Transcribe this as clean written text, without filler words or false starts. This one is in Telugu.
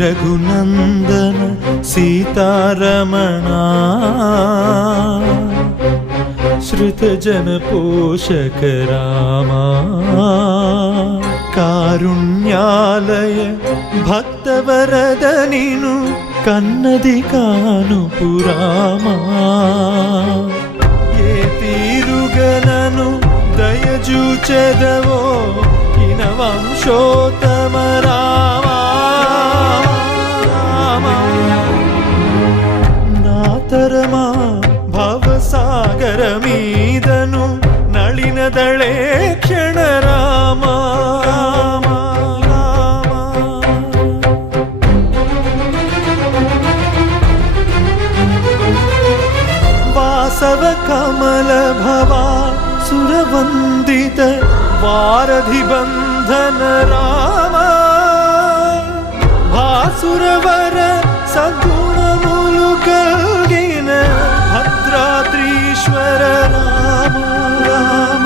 రఘునందన సీతారమణా శ్రుతజన పోషక రామా కారుణ్యాలయ భక్తవరద నిను కన్నది కాను పురామా ఏ తీరుగనను దయజూచెదవో కిన వంశోత్తమ రామా నాతరమా భవసాగర మీదను నళినదళే క్షణ రామా వాసవ కమల భవా సురవందిత వారధి బంధన రామా భాసురవర సద్గుణములు కలిగిన భద్రాద్రీశ్వర రామ